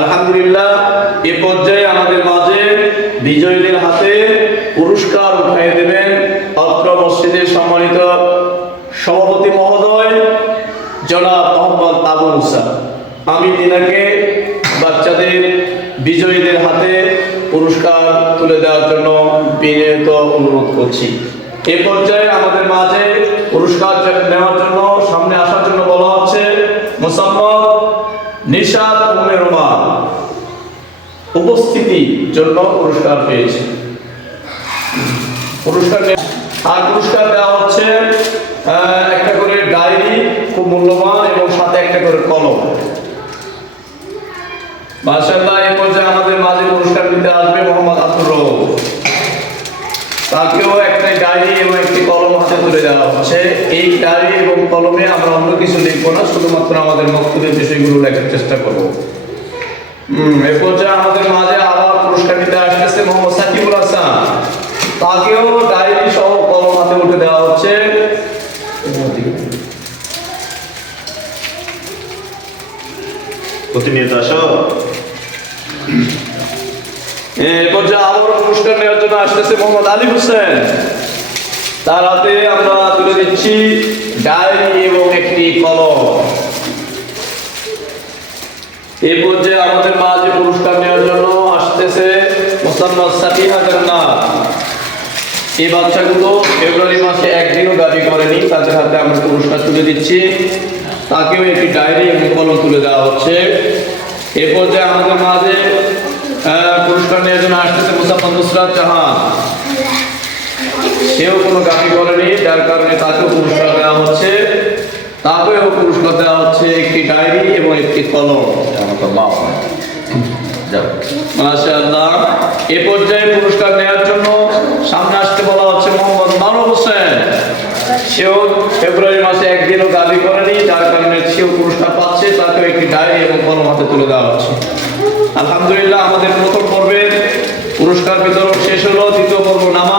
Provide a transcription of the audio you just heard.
আলহামদুলিল্লাহ, এ পর্যায়ে আমাদের মাঝে বিজয়ীদের হাতে পুরস্কার উঠাই দেবেন অত্র মসজিদের সম্মানিত সভাপতি মহোদয়, জনাব মোহাম্মদ আবু মুসা আমি তিনাকে বাচ্চাদের বিজয়ীদের হাতে পুরস্কার তুলে দেওয়ার জন্য বিনীত অনুরোধ করছি। এ পর্যায়ে আমাদের মাঝে পুরস্কার নেওয়ার জন্য, সামনে আসার জন্য বলা হচ্ছে, মোসাম্মদ নিশাদ উম্মে রোমান উপস্থিতির জন্য পুরস্কার পেয়েছে। পুরস্কার আর পুরস্কার দেওয়া হচ্ছে একটা করে ডায়েরি খুব মূল্যবান এবং সাথে একটা করে কলম। মাশাআল্লাহ এই পর্যায়ে আমাদের মাঝে পুরস্কার দিতে আসবে মোহাম্মদ আব্দুর রৌফ তাকেও একটা ডায়েরি এবং একটি কলম হাতে তুলে দেওয়া হচ্ছে। এই ডায়েরি এবং কলমে আমরা অন্য কিছু লিখব না, শুধুমাত্র আমাদের বক্তব্যের বিষয়গুলো লেখার চেষ্টা করব। হম এ আমাদের মাঝে আবার পুরস্কার দিতে আসতেছে মোহাম্মদ সাকিবুল হাসান। তাকেও ডায়েরি সহ কলম হাতে উঠে দেওয়া হচ্ছে। প্রতিনিয়ত আসো। এ পর্যায়ে আবার পুরস্কার নেওয়ার জন্য আসতেছে মোহাম্মদ আলী হোসেন। তার হাতে আমরা তুলে দিচ্ছি ডায়েরি এবং একটি কলম। এই পর্যায়ে আমাদের মাঝে পুরস্কার নেওয়ার জন্য আসতেছে মোসাম্মদ সাকিহা জান্নাত এই বাচ্চাগুলো ফেব্রুয়ারি মাসে একদিনও দাবি করেনি, তাদের হাতে আমরা পুরস্কার তুলে দিচ্ছি। তাকেও একটি ডায়েরি এবং কলম তুলে দেওয়া হচ্ছে। এ পর্যায়ে আমাদের মাঝে পুরস্কার নেওয়ার জন্য আসতেছে মুসাফর নুসরাত জাহান। সেও কোনো গাবি করেনি, যার কারণে তাকেও পুরস্কার দেওয়া হচ্ছে। তাকেও পুরস্কার দেওয়া হচ্ছে একটি ডায়েরি এবং একটি কলম। এ পর্যায়ে পুরস্কার নেওয়ার জন্য সামনে আসতে বলা হচ্ছে মোহাম্মদ হোসেন। সেও ফেব্রুয়ারি মাসে একদিনও দাবি করেনি, যার কারণে সেও পুরস্কার পাচ্ছে, তাকেও একটি ডায়েরি এবং কলম হাতে তুলে দেওয়া হচ্ছে। আলহামদুলিল্লাহ, আমাদের প্রথম পর্বের পুরস্কার বিতরণ শেষ হলো, দ্বিতীয় পর্ব নামাজ